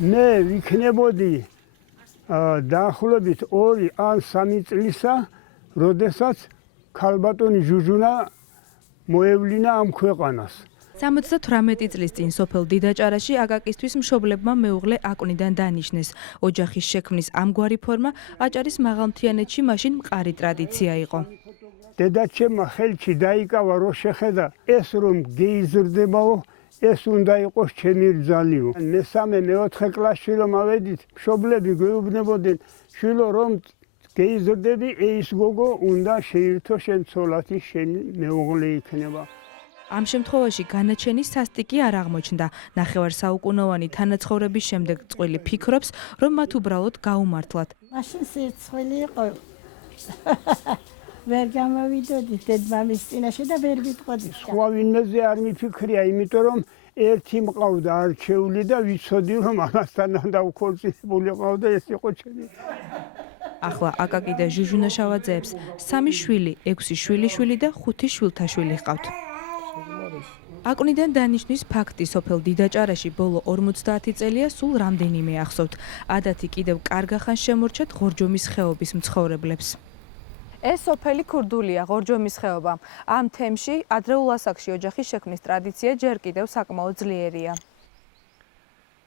მე ვიქნებოდი დაახლოებით 2 ან 3 წლისა, როდესაც ქალბატონი ჟუჟუნა მოევლინა ამ ქვეყანას. 78 წლის წინ სოფელ დიდაჭარაში აკაკისთვის მშობლებმა მეუღლე აკვნიდან დანიშნეს. ოჯახის შექმნის ამგვარი ფორმა აჭარის მაღალმთიანეთში მაშინ მყარი ტრადიცია იყო. დედაჩემმა ხელში დაიკავა, რომ შეხედა ეს რომ გეიზრდებაო, ეს უნდა იყოს ჩემი რძალიო. მესამე, მეოთხე კლასში რომ ავედით, მშობლები გვეუბნებოდნენ, შვილო რომ გეიზრდები, ეს გოგო უნდა შეირთო შენ ცოლათი, შენი მეუღლე იქნება. ამ შემთხვევაში განაჩენის სასტიკი არ აღმოჩნდა. ნახევარსაუკუნოვანი თანაცხოვრების შემდეგ წყვილი ფიქრობს, რომ მათ უბრალოდ გაუმართლათ. მაშინ სირცხვილი იყო. ვერ გამოვიდოდი დედმამის წინაშე და ვერ ვიტყოდი. სხვა ვინმეზე არ მიფიქრია, იმიტომ რომ ერთი მყავდა არჩეული და ვიცოდი რომ ამასთან დაუქორწინებული ყავდა, ეს იყო ჩემი. ახლა აკაკი და ჟუჟუნა შავაძეებს 3 შვილი, 6 შვილიშვილი და 5 შვილთაშვილი ჰყავთ. აკვნიდან დანიშნვის ფაქტი სოფელ დიდაჭარაში ბოლო 50 წელია სულ რამდენიმე ახსოვთ. ადათი კიდევ კარგახანს შემორჩათ ღორჯომის ხეობის მცხოვრებლებს. ეს სოფელი ქურდულია, ღორჯომის ხეობა. ამ თემში ადრეულ ასაკში ოჯახის შექმნის ტრადიცია ჯერ კიდევ საკმაოდ ძლიერია.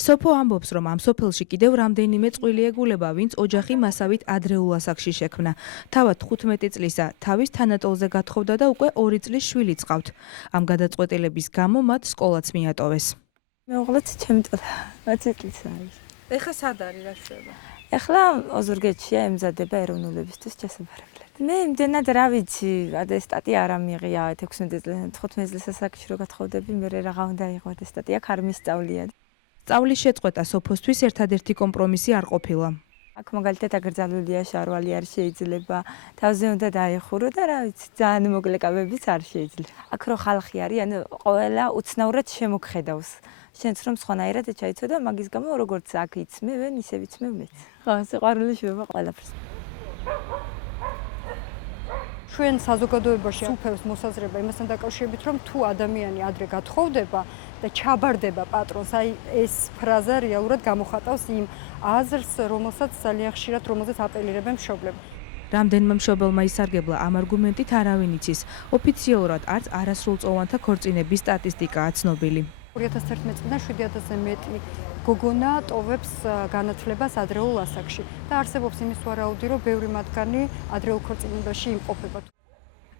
სოფო ამბობს, რომ ამ სოფელში კიდევ რამდენიმე წყვილი ეგულება, ვინც ოჯახი მასავით ადრეულ ასაკში შექმნა. თავად 15 წლისა თავის თანატოლზე გათხოვდა და უკვე 2 წლის შვილი წყავთ. ამ გადაწყვეტილების გამო მათ სკოლაც მიატოვეს. მეუღლეც ჩემი ტოლა 20 წლის არის. ეხლა სად არის რა შვება? ეხლა ოზურგეთშია ემზადება ეროვნულებისთვის ჩასაბარებლად. მე იმდენად რა ვიცი, ატესტატი არ ამიღია 16 წლიდან 15 წლის ასაკში რო გათხოვდები, მე რაღა უნდა იყო ატესტატი, აქ არ მისწავლია. სწავლის შეწყვეტა სოფოსთვის ერთადერთი კომპრომისი არ ყოფილა. აქ მაგალითად აგრძალულია შარვალი არ შეიძლება, თავზე უნდა დაეხურო და რა ვიცი, ძალიან მოკლე კაბებიც არ შეიძლება. აქ რო ხალხი არის, ანუ ყველა უცნაურად შემოგხედავს. შენც რომ სხვანაირად ჩაიცოდა, მაგის გამო როგორც აქ იცმევენ, ისე ვიცმევ მეც. ხო, სიყვარული შვება ყველაფერს. ჩვენ საზოგადოებაში უფევს მოსაზრება იმასთან დაკავშირებით, რომ თუ ადამიანი ადრე გათხოვდება და ჩაბარდება პატრონს, აი ეს ფრაზა რეალურად გამოხატავს იმ აზრს, რომელსაც ძალიან ხშირად რომელზეც აპელირებენ მშობლები. რამდენმა მშობელმა ისარგებლა ამ არგუმენტით არავინ იცის. ოფიციალურად არც არასრულწლოვანთა ქორწინების სტატისტიკაა ცნობილი. 2011 წლიდან 7000-ზე მეტი გოგონა ტოვებს განათლებას ადრეულ ასაკში და არსებობს იმის ვარაუდი, რომ ბევრი მათგანი ადრეულ ქორწინებაში იმყოფება.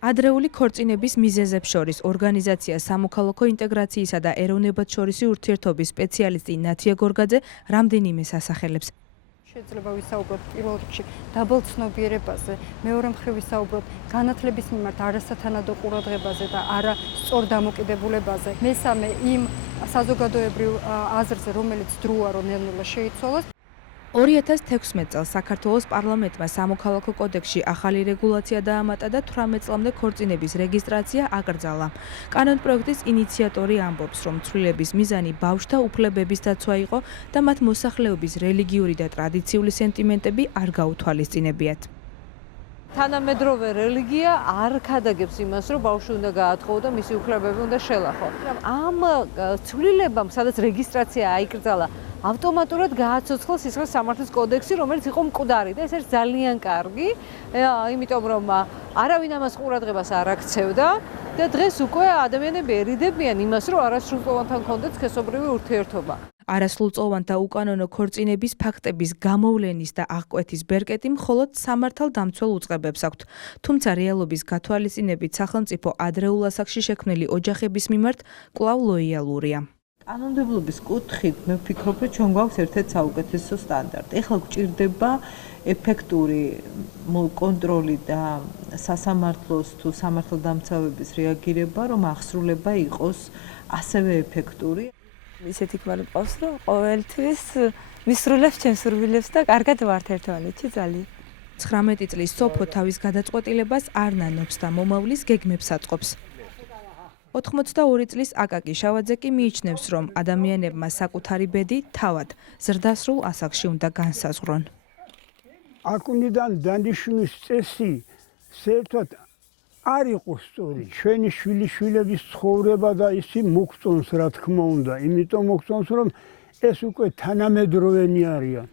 ადრეული ქორწინების მიზეზებს შორის ორგანიზაცია სამოქალაქო ინტეგრაციისა და ეროვნებათშორისი ურთიერთობის სპეციალისტი ნათია გორგაძე რამდენიმეს ასახელებს. შეიძლება ვისაუბროთ პირველ რიგში დაბალცნობიერებაზე, მეორე მხრივ ვისაუბროთ განათლების მიმართ არასათანადო ყურადღებაზე და არა სწორ დამოკიდებულებაზე. მესამე იმ საზოგადოებრივ აზრზე, რომელიც დროა რომ ნელ-ნელა შეიცვალოს. 2016 წელს საქართველოს პარლამენტმა სამოქალაქო კოდექსში ახალი რეგულაცია დაამატა და 18 წლამდე ქორწინების რეგისტრაცია აკრძალა. კანონპროექტის ინიციატორი ამბობს, რომ ცვლილების მიზანი ბავშვთა უფლებების დაცვა იყო და მათ მოსახლეობის რელიგიური და ტრადიციული სენტიმენტები არ გაუთვალისწინებიათ. თანამედროვე რელიგია არ ქადაგებს იმას, რომ ბავშვი უნდა გაათხოვო და მისი უფლებები უნდა შელახო. ამ ცვლილებამ, სადაც რეგისტრაცია აიკრძალა, ავტომატურად გააცოცხლეს სისხლის სამართლის კოდექსი, რომელიც იყო მკვდარი და ეს არის ძალიან კარგი, იმიტომ რომ არავინ ამას ყურადღებას არ აქცევდა და დღეს უკვე ადამიანები ერიდებიან იმას, რომ არასრულწლოვანთან ჰქონდეთ სქესობრივი ურთიერთობა. არასრულწლოვანთა უკანონო ქორწინების ფაქტების გამოვლენის და აღკვეთის ბერკეტი მხოლოდ სამართალდამცველ უწყებებს აქვთ. თუმცა რეალობის გათვალისწინებით სახელმწიფო ადრეულ ასაკში შექმნილი ოჯახების მიმართ კვლავ ლოიალურია. კანონმდებლობის კუთხით მე ვფიქრობ, რომ ჩვენ გვაქვს ერთ-ერთი საუკეთესო სტანდარტი. ეხლა გვჭირდება ეფექტური კონტროლი და სასამართლოს თუ სამართალდამცავების რეაგირება, რომ აღსრულება იყოს ასევე ეფექტური. ისეთი ქმარი ყავს, რომ ყოველთვის მისრულებს ჩემს სურვილებს და კარგად ვართ ერთმანეთში ძალიან. 19 წლის სოფო თავის გადაწყვეტილებას არ ნანობს და მომავლის გეგმებს აწყობს. 82 წლის აკაკი შავაძე კი მიიჩნევს, რომ ადამიანებმა საკუთარი ბედი თავად ზრდასრულ ასაკში უნდა განსაზღვრონ. აკვნიდან დანიშნვის წესი საერთოდ არ იყო სწორი. ჩვენი შვილიშვილების ცხოვრება და ისი მოგწონს, რა თქმა უნდა. იმიტომ მოგწონს, რომ ეს უკვე თანამედროვენი არიან.